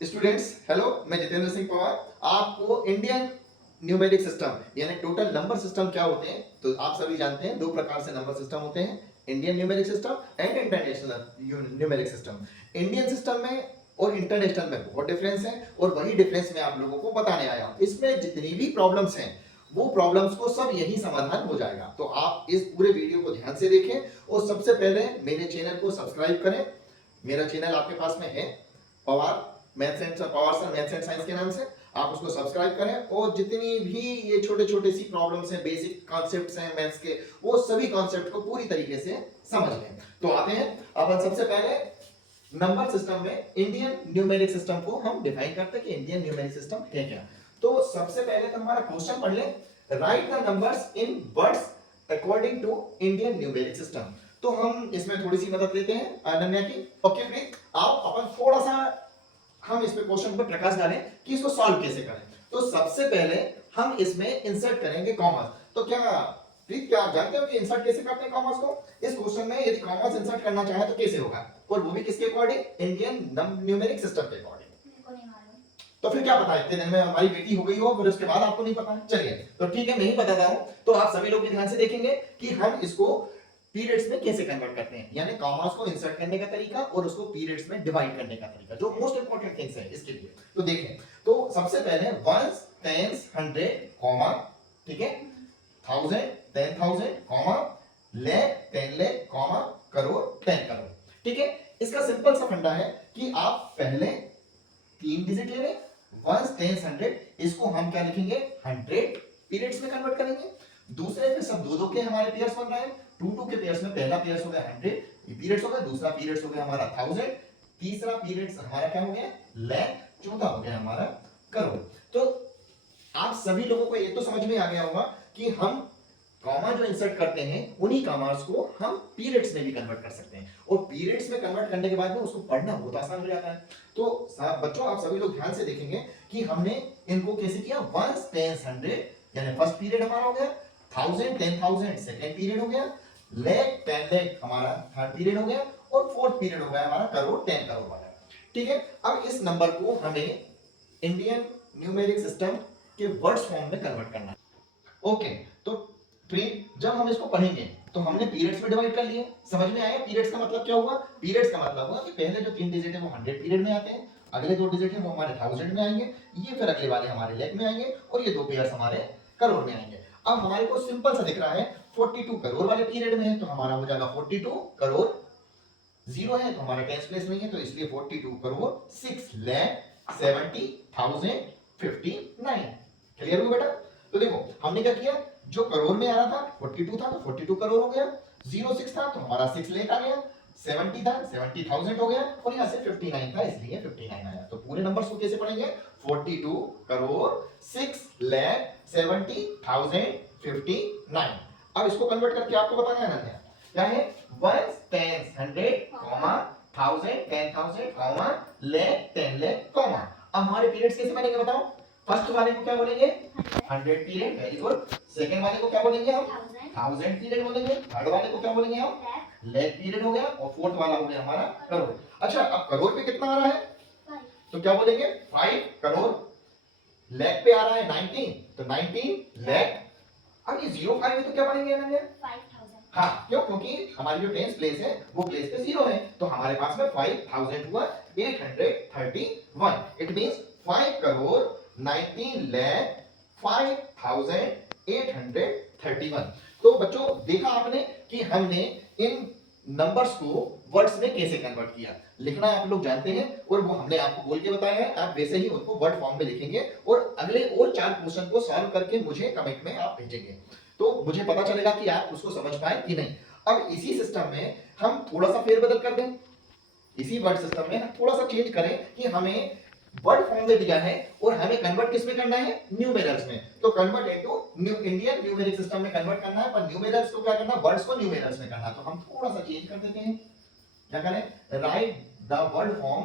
Students hello, मैं जितेंद्र सिंह पवार आपको Indian numeric system यानी टोटल नंबर सिस्टम क्या होते हैं तो आप सभी जानते हैं। दो प्रकार से नंबर सिस्टम होते हैं, Indian numeric system and international numeric system. Indian system में और इंटरनेशनल में बहुत डिफरेंस है और वही डिफरेंस मैं आप लोगों को बताने आया हूं। इसमें जितनी भी प्रॉब्लम्स हैं वो प्रॉब्लम्स को सब यही समाधान हो जाएगा। तो आप इस पूरे वीडियो को ध्यान से देखें और सबसे पहले मेरे चैनल को सब्सक्राइब करें। मेरा चैनल आपके पास में है Pawar maths and Pawar sir maths and science के नाम से, आप उसको सब्सक्राइब करें और जितनी भी ये छोटे छोटे सी प्रॉब्लम्स हैं, बेसिक कॉन्सेप्ट्स हैं मैथ्स के, वो सभी कॉन्सेप्ट को पूरी तरीके से समझ लें। तो आते हैं अपन सबसे पहले नंबर सिस्टम में इंडियन न्यूमेरिक सिस्टम को हम डिफाइन करते हैं कि इंडियन न्यूमेरिक सिस्टम है क्या। तो सबसे पहले तो हमारा क्वेश्चन पढ़ लें, write the numbers in words according to Indian numeric system. तो हम इसमें थोड़ी सी मदद लेते हैं अनन्या की। ओके प्लीज आप अपन थोड़ा सा हम इसमें क्वेश्चन पर प्रकाश डालें कि इसको सॉल्व कैसे करें। तो सबसे पहले हम इसमें इंसर्ट करेंगे कॉमर्स। तो क्या प्लीज क्या आप जानते हो कि इंसर्ट कैसे करते हैं कॉमर्स को? इस क्वेश्चन में यदि कॉमर्स इंसर्ट करना चाहे तो कैसे होगा, और वो भी किसके अकॉर्डिंग? इंडियन न्यूमेरिक सिस्टम के अकॉर्डिंग। तो फिर क्या पता इतने दिन में हमारी बेटी हो गई हो फिर उसके बाद आपको नहीं पता है? चलिए तो ठीक है, मैं ही बताता हूं। तो आप सभी लोग ध्यान से देखेंगे कि हम इसको पीरियड्स में कैसे कन्वर्ट करते हैं, यानी कॉमास को इंसर्ट करने का तरीका और उसको पीरियड्स में डिवाइड करने का तरीका, जो मोस्ट इंपॉर्टेंट थिंग्स है इसके लिए। तो देखें, तो सबसे पहले वंस टेंस हंड्रेड कॉमा, ठीक है, thousand ten thousand comma, lakh ten lakh comma, crore ten crore. ठीक है, इसका सिंपल सा फंडा है कि आप पहले तीन डिजिट ले लें, वंस टेंस हंड्रेड, इसको हम क्या लिखेंगे? 100 पीरियड्स में कन्वर्ट करेंगे। दूसरे पे सब दो दो के हमारे पेयर्स बन रहे हैं, टू टू के पेयर्स में पहला पेयर्स हो गया 100 पीरियड्स हो गया, दूसरा पीरियड्स हो गया हमारा 1000, तीसरा पीरियड्स हमारा क्या हो गया? लाख, चौथा हो गया हमारा करोड़। तो आप सभी लोगों को ये तो समझ में आ गया होगा कि हम कॉमा जो इंसर्ट करते हैं उन्हीं कॉमास को हम पीरियड्स में भी कन्वर्ट कर सकते हैं, और पीरियड्स में कन्वर्ट करने के बाद में उसको पढ़ना बहुत आसान हो जाता है। तो बच्चों आप सभी लोग ध्यान से देखेंगे कि हमने इनको कैसे किया। वंस टेंस हंड्रेड यानी फर्स्ट पीरियड हमारा हो गया, thousand ten thousand second period हो गया, लाख टेन लाख हमारा थर्ड पीरियड हो गया, और फोर्थ पीरियड हो गया हमारा करोड़ टेन करोड़ वाला। ठीक है, अब इस नंबर को हमें इंडियन न्यूमेरिक सिस्टम के वर्ड्स फॉर्म में कन्वर्ट करना है। ओके, तो जब हम इसको पढ़ेंगे तो हमने पीरियड्स में डिवाइड कर लिए, समझ में आया पीरियड्स का मतलब क्या हुआ? पीरियड्स का मतलब हुआ कि पहले जो तीन डिजिट है वो 100 पीरियड में आते हैं, अगले दो डिजिट है वो हमारे 1000 में आएंगे, ये फिर अगले वाले हमारे लाख में आएंगे, और ये दो पेयर्स हमारे करोड़ में आएंगे। अब हमारे को सिंपल सा दिख रहा है 42 करोड़ वाले पीरियड में है, तो हमारा हो जाएगा 42 करोड़, जीरो है तो हमारा टेंस प्लेस नहीं है, तो इसलिए 42 करोड़ 6,70,059। क्लियर हुआ बेटा? तो देखो हमने क्या किया, जो करोड़ में आ रहा था 42 था तो 42 करोड़ हो गया, 06 था तो हमारा 6 लाख आ गया, 70 था 70,000 हो गया, और यहाँ से 59 था इसलिए 59 आया। तो पूरे नंबर्स को कैसे पढ़ेंगे? 42 करोड़ 6,70,059। अब इसको कन्वर्ट करके आपको बताना है ना क्या है? Ones tens hundred comma, thousand ten thousand comma, lakh ten lakh comma. अब हमारे पीरियड्स कैसे बनेंगे बताओ? फर्स्ट वाले को क्या बोलेंगे? 100 पीरियड, वेरी गुड। सेकंड वाले को क्या बोलेंगे हम? 1000 पीरियड बोलेंगे। थर्ड वाले को क्या बोलेंगे हम? लाख पीरियड हो गया, और फोर्थ वाला हो गया हमारा करोड़। अच्छा, अब करोड़ पे कितना आ रहा है? तो क्या बोलेंगे? 5 करोड़। लाख पे आ रहा है 19, तो 19 लाख। अब ये 05 है तो क्या बनेंगे अनन्या? 5000। हाँ, क्यों? क्योंकि हमारी जो टेंस प्लेस है वो प्लेस पे जीरो है, तो हमारे पास में 5000 हुआ 831। It means 5 crore 19 lakh 5831। तो बच्चों देखा आपने कि हमने इन नंबर्स को वर्ड्स में कैसे कन्वर्ट किया। लिखना आप लोग जानते हैं और वो हमने आपको बोल के बताया है, आप वैसे ही उनको वर्ड फॉर्म में लिखेंगे और अगले और 4 क्वेश्चन को सॉल्व करके मुझे कमेंट में आप भेजेंगे, तो मुझे पता चलेगा कि आप उसको समझ पाए कि नहीं। अब इसी सिस्टम में हम थोड़ा सा फेरबदल कर दें, इसी वर्ड सिस्टम में हम थोड़ा सा चेंज करें कि हमें वर्ड फॉर्म में दिया है और हमें कन्वर्ट किस में करना है? न्यूमेरल्स में। तो convert into Indian numeric system में कन्वर्ट करना है, पर न्यूमेरल्स को क्या करना है? वर्ड्स को न्यूमेरल्स में करना है। तो हम थोड़ा सा चेंज कर देते हैं, क्या करें? Right the word form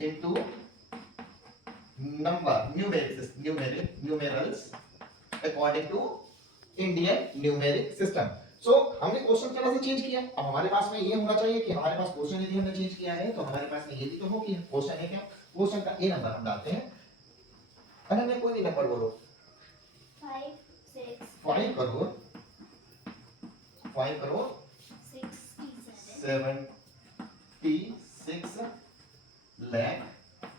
into number numerals according to Indian numeric system. सो हमने क्वेश्चन थोड़ा सा चेंज किया। अब हमारे पास में ये होना चाहिए कि हमारे पास क्वेश्चन यदि हमने चेंज किया है तो हमारे पास में ये भी तो हो कि क्वेश्चन है क्या, क्वेश्चन का ए नंबर हम डालते हैं। अनन्या कोई भी नंबर बोलो। 5 करोड़ 76 लाख,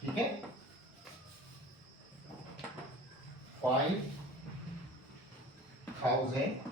ठीक है, 5003।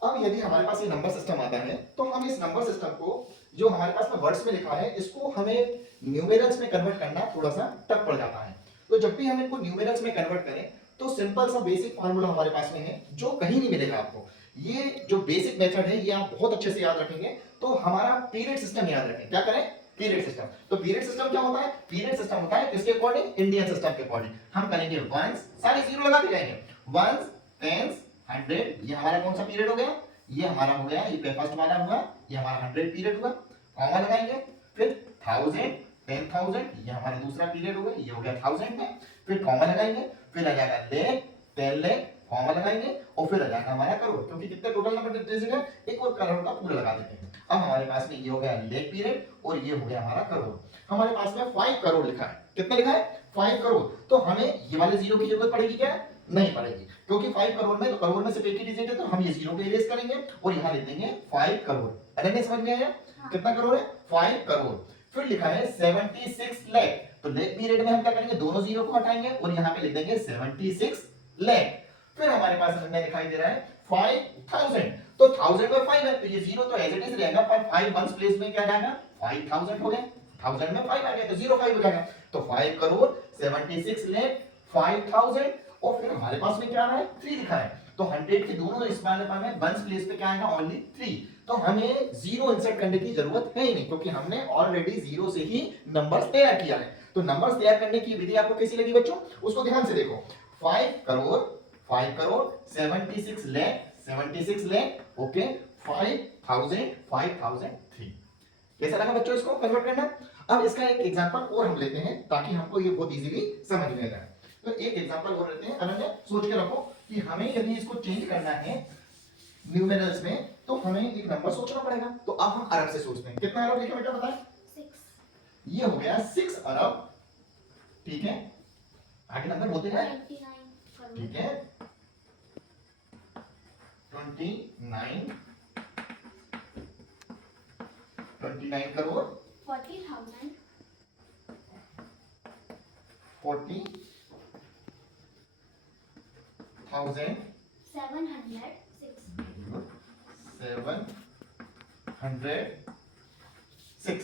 अब यदि हमारे पास ये नंबर सिस्टम आता है तो हम इस नंबर सिस्टम को जो हमारे पास में वर्ड्स में लिखा है इसको हमें न्यूमेरल्स में कन्वर्ट करना थोड़ा सा टफ पड़ जाता है। तो जब भी हम इनको न्यूमेरल्स में कन्वर्ट करें तो सिंपल सा बेसिक फार्मूला हमारे पास में है जो कहीं नहीं मिलेगा आपको। ये जो बेसिक मेथड है ये आप बहुत अच्छे से याद रखेंगे। तो हमारा पीरियड सिस्टम याद रखें, क्या करें, पीरियड सिस्टम। तो पीरियड सिस्टम क्या होता है, पीरियड सिस्टम होता है किसके अकॉर्डिंग, इंडियन सिस्टम के अकॉर्डिंग। हम करेंगे वंस, सारे जीरो लगा के जाएंगे, वंस, टेंस, 100, ये हमारा कौन सा पीरियड हो गया, ये हमारा हो गया, ये फर्स्ट वाला हुआ, ये हमारा 100 पीरियड हुआ, कॉमा लगाएंगे, फिर 1000, 10000, ये हमारा दूसरा पीरियड हो गया, ये हो गया 1000 में, फिर कॉमा लगाएंगे, फिर आ जाएगा लाख, 10 लाख, कॉमा लगाएंगे, और फिर आ जाएगा हमारा करोड़, क्योंकि कितने टोटल नंबर डिजिट है, एक और करोड़ का पूरा लगा देते हैं। अब हमारे पास में ये हो गया लाख पीरियड और ये हो गया हमारा करोड़। हमारे पास में 5 करोड़ लिखा है, कितना लिखा है, 5 करोड़। तो हमें ये वाले जीरो की जरूरत पड़ेगी क्या, नहीं पड़ेगी, क्योंकि 5 करोड़ में, तो करोड़ में सिर्फ एक ही डिजिट है, तो हम ये जीरो पे इरेज करेंगे और यहां लिख देंगे 5 करोड़। अरे समझ में आया, कितना करोड़ है, 5 करोड़। फिर लिखा है 76 लाख, तो लाख पीरियड में हम क्या करेंगे, दोनों जीरो को हटाएंगे और यहां पे लिख देंगे 76 लाख। फिर हमारे पास हमें दिखाई दे रहा है 5000, तो 1000 में 5 है तो ये जीरो तो एज इट इज रहेगा, पर 5 वंस प्लेस में क्या जाएगा, 5000 हो गया, 1000 में 5 आ गया तो 05 हो जाएगा। तो 5 करोड़ 76 लाख 5000, और फिर हमारे पास में क्या आ रहा है, 3 लिखा है, तो 100 के दोनों इस वाले में वंस प्लेस पे क्या आएगा, ओनली 3। तो हमें जीरो इंसर्ट करने की जरूरत है ही नहीं, क्योंकि हमने ऑलरेडी जीरो से ही नंबर्स तैयार किया है। तो नंबर्स तैयार करने की विधि आपको कैसी लगी बच्चों, उसको ध्यान से देखो। 5 करोड़ 76 लाख, ओके, 5003। कैसा लगा बच्चों इसको कन्वर्ट करना। अब इसका एक एग्जांपल और हम लेते हैं ताकि हमको ये बहुत इजीली समझ में आए। तो एक एग्जांपल और लेते हैं, अनन्या सोच के रखो कि हमें यदि इसको चेंज करना है न्यूमेरल्स में तो हमें एक नंबर सोचना पड़ेगा। तो अब हम अरब से सोचते हैं, कितना अरब लिखे बेटा बताएं, 6। ये हो गया 6 अरब, ठीक है, आगे नंबर बोलते हैं, 29 ठीक है, 29 करोड़ 40,000 40,000 706 706।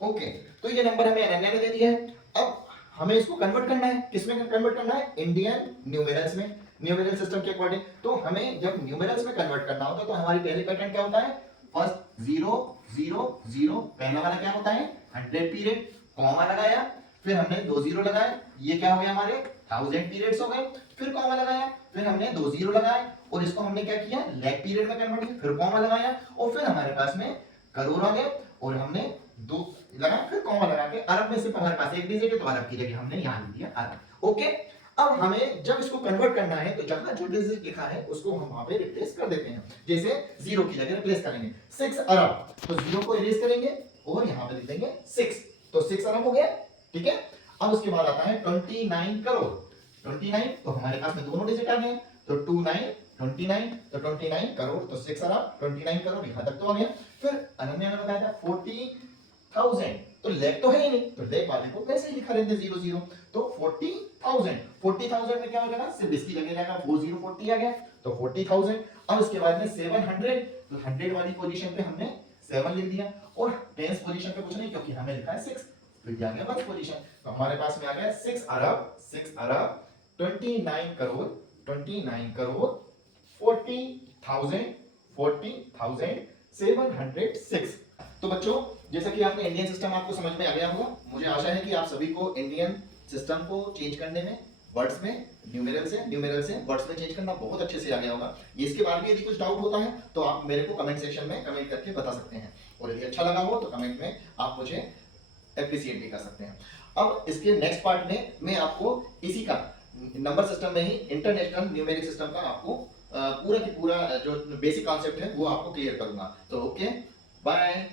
ओके, तो ये नंबर हमें अनन्या ने दे दिया है। अब हमें इसको कन्वर्ट करना है, किसमें कन्वर्ट करना है, इंडियन न्यूमेरल्स में, न्यूमेरल सिस्टम के अकॉर्डिंग। तो हमें जब न्यूमेरल्स में कन्वर्ट करना होता है तो हमारी पहली पैटर्न क्या होता है, फर्स्ट 0 0 0, पहला वाला क्या होता है 100 पीरियड, कॉमा लगाया, फिर हमने 2 जीरो लगाए, ये क्या हो गया हमारे 1000 पीरियड्स हो गए, फिर कॉमा लगाया, फिर हमने 2 जीरो लगाए और इसको हमने क्या किया, लाख पीरियड में कन्वर्ट किया, फिर कॉमा लगाया और फिर हमारे पास में करोड़ आ गया और हमने 2 लगा, फिर कॉमा लगा के अरब में सिर्फ हमारे पास एक डिजिट है तो अरब की जगह हमने यहां लिख दिया अरब। ओके, अब हमें जब इसको कन्वर्ट करना है तो जहां जो डिजिट लिखा है उसको हम वहां पे रिप्लेस कर देते हैं। जैसे जीरो की जगह रिप्लेस करेंगे 6 अरब, तो जीरो को इरेज करेंगे और यहां पे लिख देंगे 6, तो 6 अरब हो गया, ठीक है। अब उसके बाद आता है 29 करोड़, 29, तो हमारे पास में दोनों डिजिट आ गए, तो 29 तो 29 करोड़, तो 6 अरब 29 करोड़ यहां तक तो आ गया। फिर अनन्या ने बताया था 40,000, तो लेख तो है ही नहीं, तो लेख वाले को कैसे लिखा रहते 0 0, तो 40,000 में क्या हो जाएगा, सिर्फ इसकी जगह रहेगा 40 आ गया, तो 40,000। अब इसके बाद में 700, तो 100 वाली पोजीशन पे हमने 7 लिख दिया और 10th पोजीशन पे कुछ नहीं क्योंकि हमें लिखा है 6, तो ये आ गया 1st पोजीशन। तो हमारे पास में आ गया 6 अरब 29 करोड़ 40,706। तो बच्चों जैसा कि आपने इंडियन सिस्टम आपको समझ में आ गया होगा, मुझे आशा है कि आप सभी को इंडियन सिस्टम को चेंज करने में वर्ड्स में न्यूमेरल से वर्ड्स में चेंज करना बहुत अच्छे से आ गया होगा। इसके बारे में यदि कुछ डाउट होता है तो आप मेरे को कमेंट सेक्शन में कमेंट करके बता सकते हैं और यदि अच्छा लगा हो तो कमेंट में आप मुझे एप्रिशिएट भी कर सकते हैं। अब इसके नेक्स्ट पार्ट में मैं आपको इसी का नंबर सिस्टम में ही इंटरनेशनल न्यूमेरिक सिस्टम का आपको पूरा की पूरा जो बेसिक कॉन्सेप्ट है वो आपको क्लियर करूंगा। तो ओके, बाय।